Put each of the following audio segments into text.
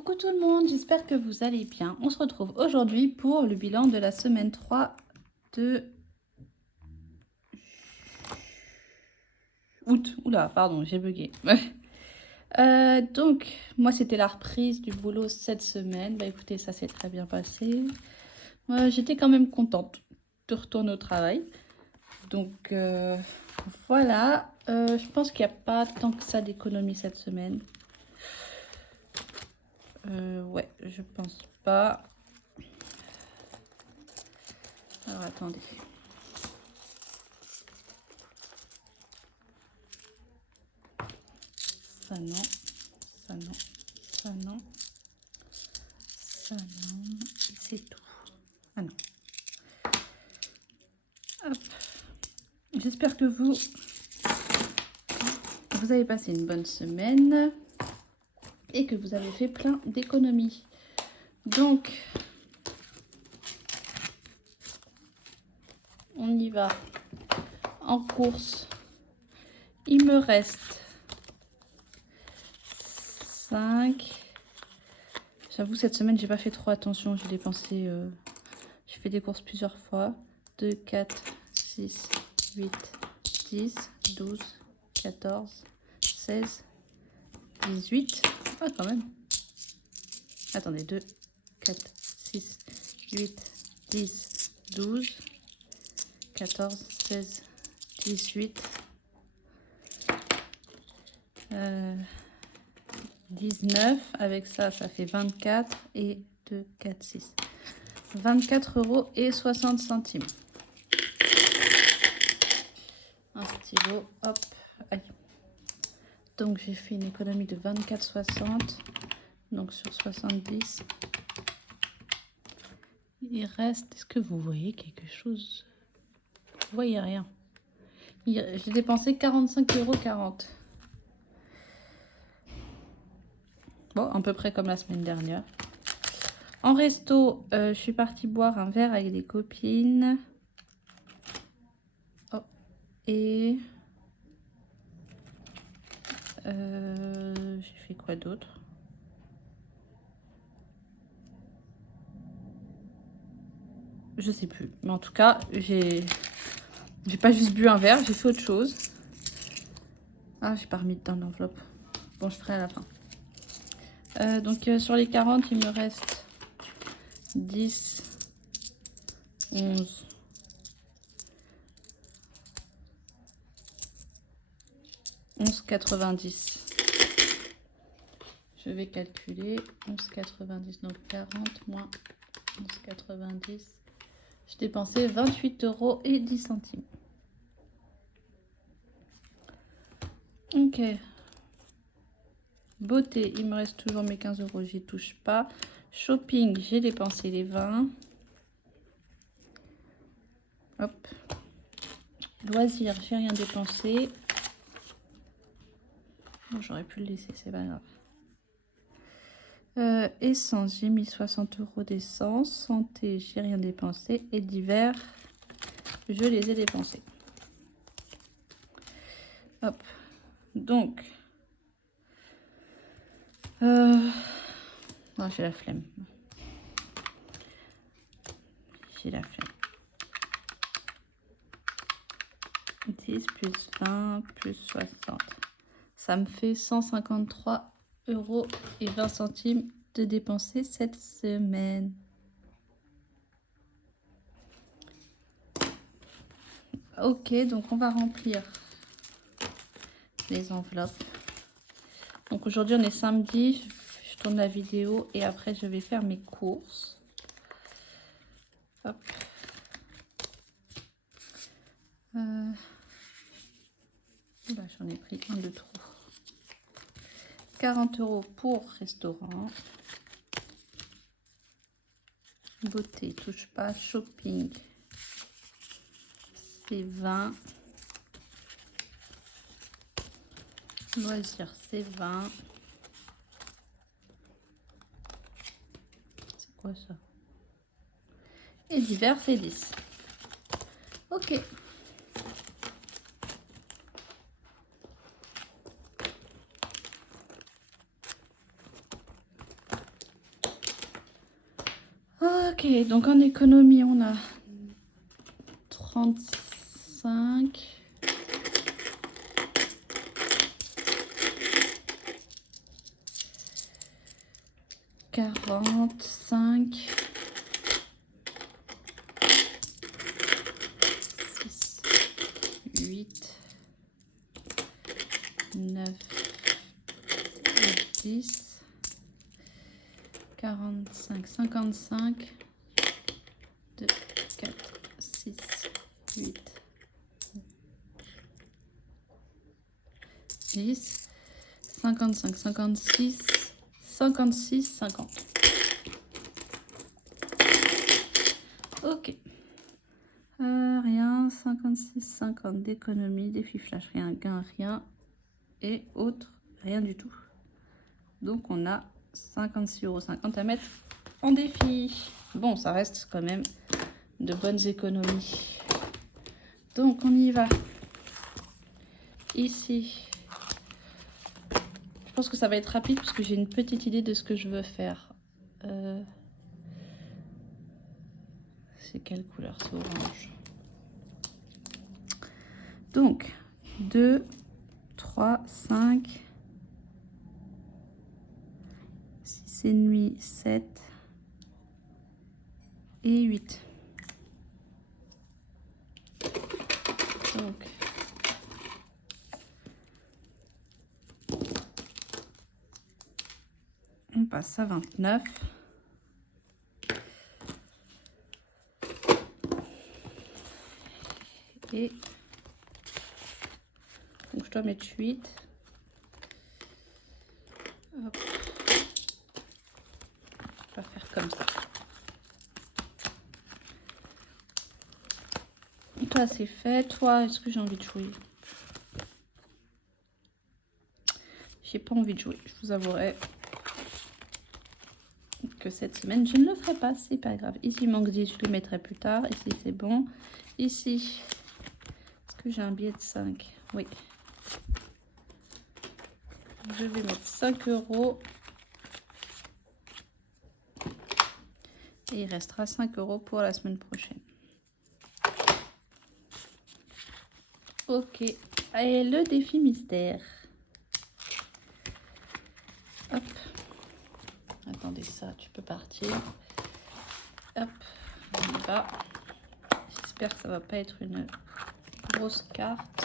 Coucou tout le monde, j'espère que vous allez bien. On se retrouve aujourd'hui pour le bilan de la semaine 3 de août. Oula, pardon, j'ai bugué. Donc, moi c'était la reprise du boulot cette semaine. Bah écoutez, ça s'est très bien passé. J'étais quand même contente de retourner au travail. Donc voilà, je pense qu'il n'y a pas tant que ça d'économie cette semaine. Ouais, je pense pas. Alors attendez. Ça non, ça non, ça non, ça non, et c'est tout. Ah non. Hop. J'espère que vous avez passé une bonne semaine et que vous avez fait plein d'économies. Donc, on y va en course. Il me reste 5. J'avoue, cette semaine, j'ai pas fait trop attention. J'ai dépensé... j'ai fait des courses plusieurs fois. 2, 4, 6, 8, 10, 12, 14, 16, 18. Ah, quand même. Attendez, 2, 4, 6, 8, 10, 12, 14, 16, 18, 19. Avec ça, ça fait 24 et 2, 4, 6. 24,60 €. Un stylo, hop, aïe. Donc j'ai fait une économie de 24,60. Donc sur 70, il reste... Est-ce que vous voyez quelque chose? Vous voyez rien. J'ai dépensé 45,40 €. Bon, à peu près comme la semaine dernière. En resto, je suis partie boire un verre avec des copines. Oh, et j'ai fait quoi d'autre? Je sais plus. Mais en tout cas, j'ai pas juste bu un verre, j'ai fait autre chose. Ah, j'ai pas remis dans l'enveloppe. Bon, je ferai à la fin. Donc sur les 40, il me reste 10, 11, 11,90. Je vais calculer 11,90, donc 40 moins 11,90. Je dépensais 28,10 €. Ok. Beauté, il me reste toujours mes 15 €, j'y touche pas. Shopping, j'ai dépensé les 20. Hop. Loisirs, j'ai rien dépensé. Bon, j'aurais pu le laisser, c'est pas grave. Essence, j'ai mis 60 € d'essence. Santé, j'ai rien dépensé. Et divers, je les ai dépensés. Hop. Donc, non, j'ai la flemme. J'ai la flemme. 10 plus 20 plus 60. Ça me fait 153,20 € de dépenser cette semaine. Ok, donc on va remplir les enveloppes. Donc aujourd'hui on est samedi, je tourne la vidéo et après je vais faire mes courses. Hop. Là j'en ai pris un de trop. 40 € pour restaurant. Beauté, touche pas. Shopping, c'est 20. Loisirs, c'est 20. C'est quoi ça? Et divers, c'est 10. Ok. Ok, donc en économie, on a 35. Quarante-cinq. 6, 8, 9, 10, 45, 55, 2, 4, 6, 8, 10, 55, 56, 56, 50. Ok. Rien, 56, 50 d'économie, défi flash, rien, gain, rien. Et autre, rien du tout. Donc on a 56,50 € à mettre en défi. Bon, ça reste quand même de bonnes économies. Donc on y va. Ici. Je pense que ça va être rapide parce que j'ai une petite idée de ce que je veux faire. C'est quelle couleur? C'est orange. Donc 2, 3, 5, 6 et demi, 7 et 8. Donc on passe à 29. Et donc je dois mettre 8. Hop. On va faire comme ça. Toi c'est fait. Toi, est-ce que j'ai envie de jouer? J'ai pas envie de jouer. Je vous avouerai que cette semaine je ne le ferai pas. C'est pas grave. Ici il manque 10, je le mettrai plus tard. Ici c'est bon. Ici, est-ce que j'ai un billet de 5? Oui. Je vais mettre 5 €. Et il restera 5 € pour la semaine prochaine. Ok. Et le défi mystère. Hop. Attendez ça, tu peux partir. Hop. On y va. J'espère que ça va pas être une grosse carte.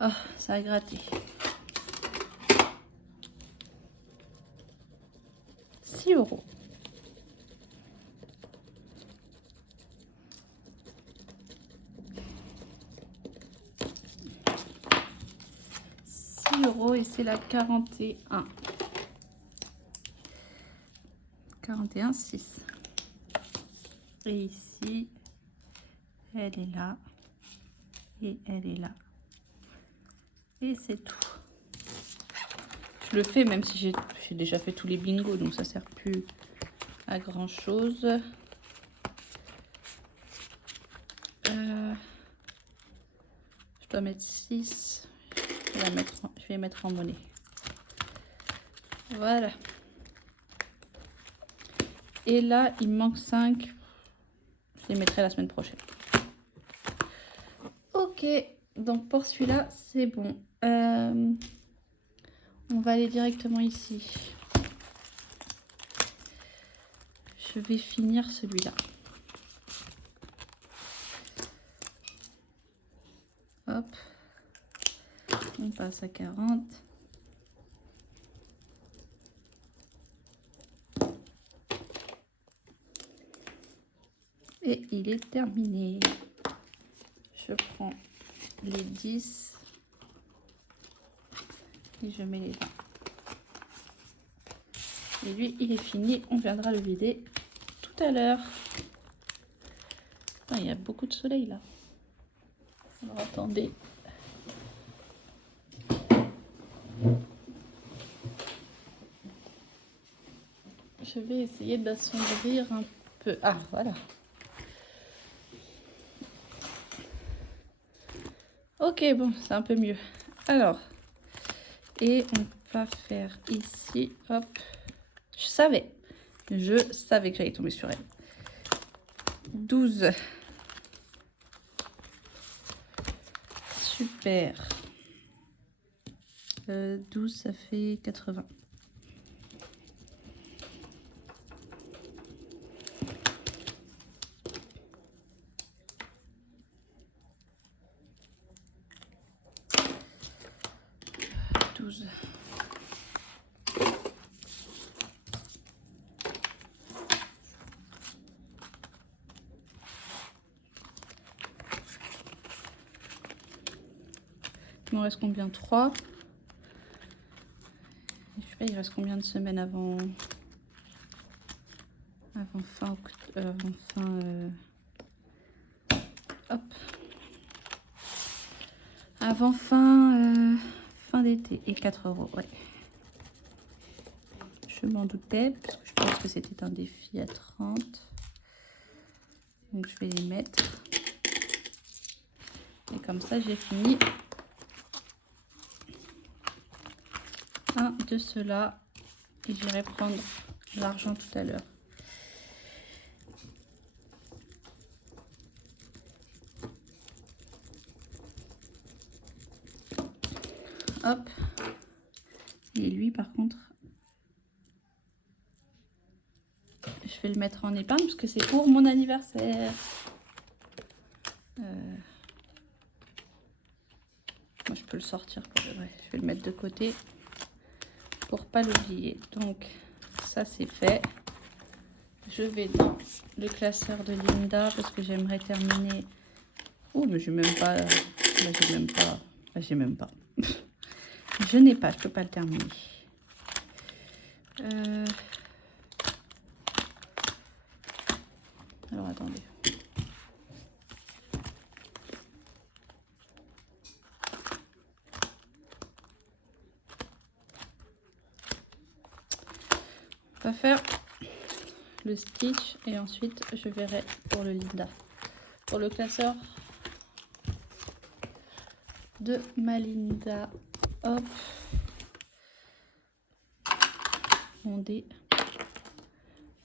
Ah, ça a gratté. 6 €. Et c'est la 41. 41, 6. Et ici, elle est là. Et elle est là. Et c'est tout. Je le fais même si j'ai déjà fait tous les bingos, donc ça sert plus à grand chose. Je dois mettre 6. Je vais mettre en monnaie. Voilà. Et là, il me manque 5. Je les mettrai la semaine prochaine. Ok, donc pour celui-là, c'est bon. On va aller directement ici. Je vais finir celui-là. Hop. On passe à 40. Et il est terminé. Je prends les 10 et je mets les 20. Et lui, il est fini. On viendra le vider tout à l'heure. Il y a beaucoup de soleil là. Alors attendez. Je vais essayer d'assombrir un peu. Ah, voilà. Ok, bon, c'est un peu mieux. Alors, et on va faire ici, hop. Je savais. Je savais que j'allais tomber sur elle. 12. Super. 12, ça fait 80. Il me reste combien? 3. Je sais pas, il reste combien de semaines avant fin hop, avant fin d'été. Et 4 €, ouais. Je m'en doutais parce que je pense que c'était un défi à 30. Donc je vais les mettre. Et comme ça j'ai fini un de ceux-là. Et j'irai prendre l'argent tout à l'heure. Hop. Et lui par contre, je vais le mettre en épargne parce que c'est pour mon anniversaire. Moi je peux le sortir pour le vrai. Je vais le mettre de côté pour pas l'oublier. Donc ça c'est fait. Je vais dans le classeur de Linda parce que j'aimerais terminer. Oh mais j'ai même pas. Là, j'ai même pas. Là, j'ai même pas. Je n'ai pas, je peux pas le terminer. Alors attendez. On va faire le stitch et ensuite je verrai pour le Linda. Pour le classeur de ma Linda. Hop. Ondé.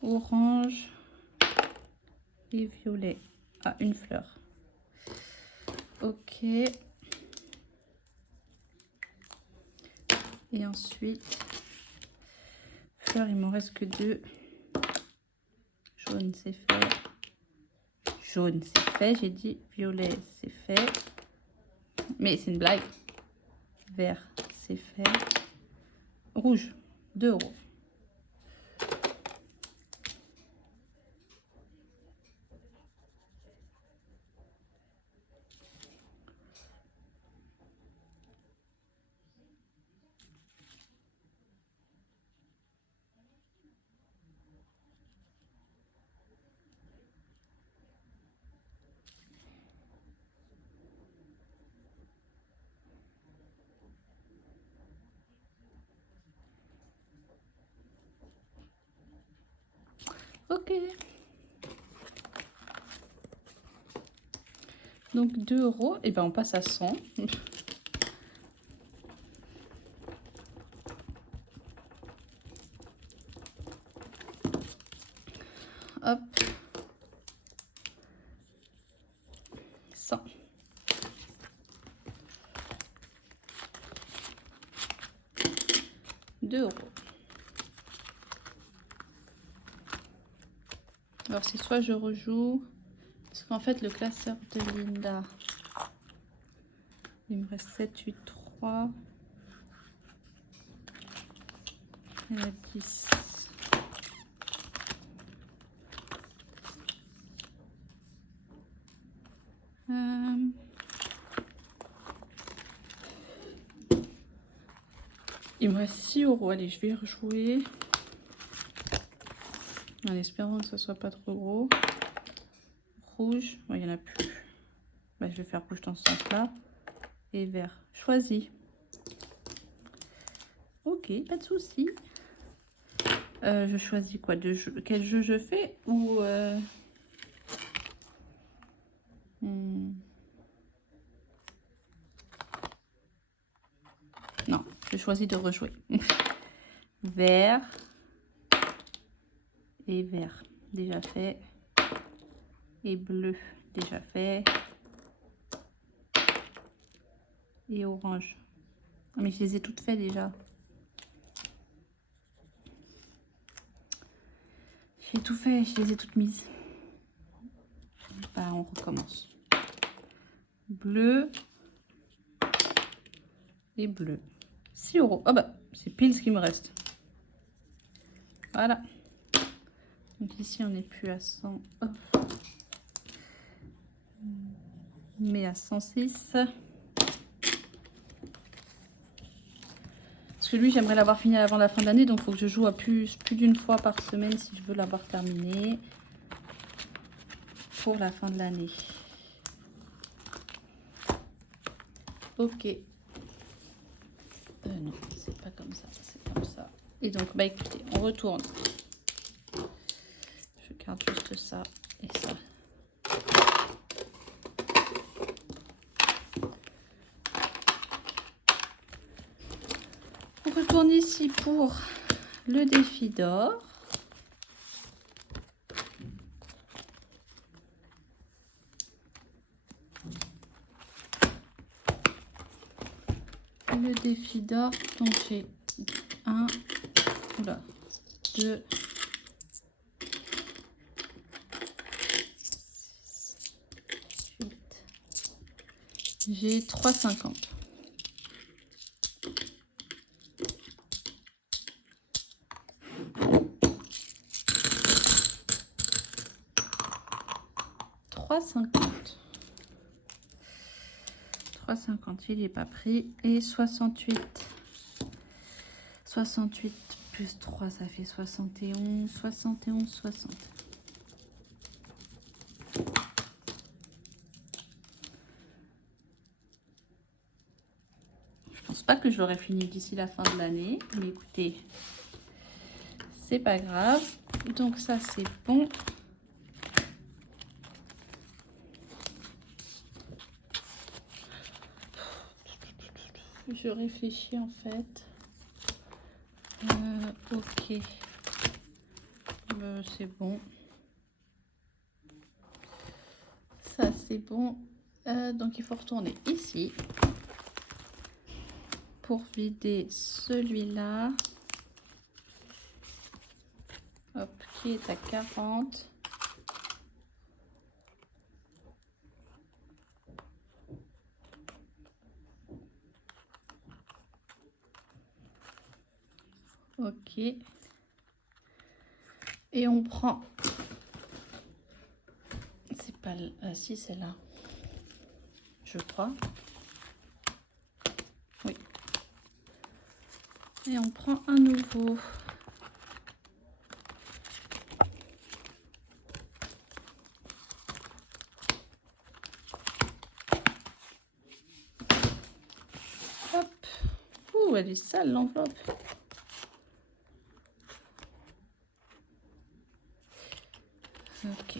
Orange et violet. Ah, une fleur. Ok. Et ensuite, fleurs, il m'en reste que 2. Jaune, c'est fait. Jaune, c'est fait. J'ai dit violet, c'est fait. Mais c'est une blague. Vert, c'est fait. Rouge, 2 €. Ok. Donc 2 €. Et ben on passe à 100. Hop. 100. €. Alors c'est soit je rejoue, parce qu'en fait le classeur de Linda, il me reste 7, 8, 3. Elle a 10. Il me reste 6 €. Allez, je vais rejouer. En espérant que ce soit pas trop gros. Rouge. Il n'y en a plus. Bah, je vais faire rouge dans ce sens-là. Et vert. Choisi. Ok, pas de souci. Je choisis quoi de jeu, quel jeu je fais ou Non, je choisis de rejouer. Vert. et vert, déjà fait. Et bleu, déjà fait. Et orange. Mais je les ai toutes faites déjà. J'ai tout fait, je les ai toutes mises. Bah, on recommence. Bleu et bleu. 6 €. Ah bah, c'est pile ce qui me reste. Voilà. Donc ici, on n'est plus à 100. Oh. Mais à 106. Parce que lui, j'aimerais l'avoir fini avant la fin de l'année. Donc, il faut que je joue à plus d'une fois par semaine si je veux l'avoir terminé. Pour la fin de l'année. Ok. Non, c'est pas comme ça, c'est comme ça. Et donc, bah écoutez, on retourne. Je garde juste ça et ça. On retourne ici pour le défi d'or. Le défi d'or, donc j'ai 1, 2, 8. J'ai 3,50. Il n'est pas pris. Et 68. 68 plus 3, ça fait 71. 71, 60. Je pense pas que je l'aurai fini d'ici la fin de l'année. Mais écoutez, c'est pas grave. Donc ça, c'est bon. Je réfléchis en fait. Ok. C'est bon. Ça, c'est bon. Donc, il faut retourner ici. Pour vider celui-là. Hop, qui est à 40. Ok. Et on prend... C'est pas... si, c'est là. Je crois. Oui. Et on prend un nouveau. Hop. Ouh, elle est sale l'enveloppe. Ok.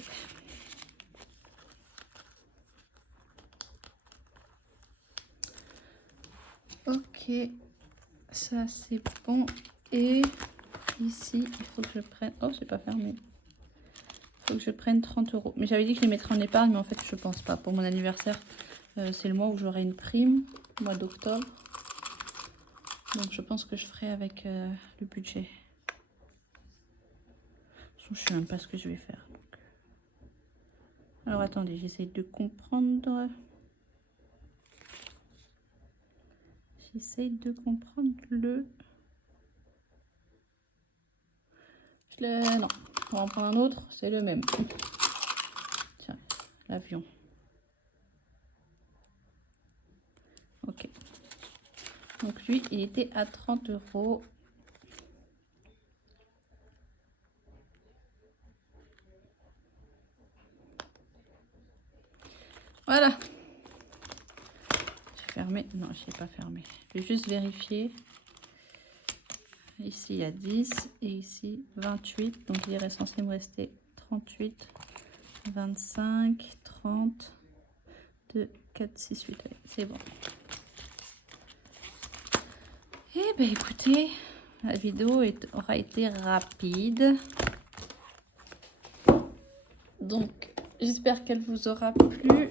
Ok. Ça, c'est bon. Et ici, il faut que je prenne... Oh, c'est pas fermé. Il faut que je prenne 30 €. Mais j'avais dit que je les mettrais en épargne, mais en fait, je pense pas. Pour mon anniversaire, c'est le mois où j'aurai une prime, mois d'octobre. Donc, je pense que je ferai avec le budget. Je sais même pas ce que je vais faire. Donc. Alors, attendez, j'essaie de comprendre. J'essaie de comprendre le... Non, on va en prendre un autre, c'est le même. Tiens, l'avion. Ok. Donc lui, il était à 30 €. Voilà. J'ai fermé. Non, je n'ai pas fermé. Je vais juste vérifier. Ici, il y a 10 et ici 28. Donc, il est censé me rester 38, 25, 30, 2, 4, 6, 8. Ouais, c'est bon. Eh bien, écoutez, la vidéo aura été rapide. Donc, j'espère qu'elle vous aura plu.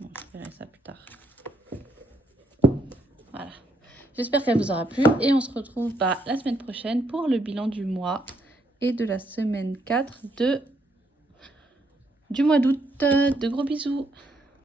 Bon, je verrai ça plus tard. Voilà. J'espère qu'elle vous aura plu. Et on se retrouve la semaine prochaine pour le bilan du mois et de la semaine 4 du mois d'août. De gros bisous.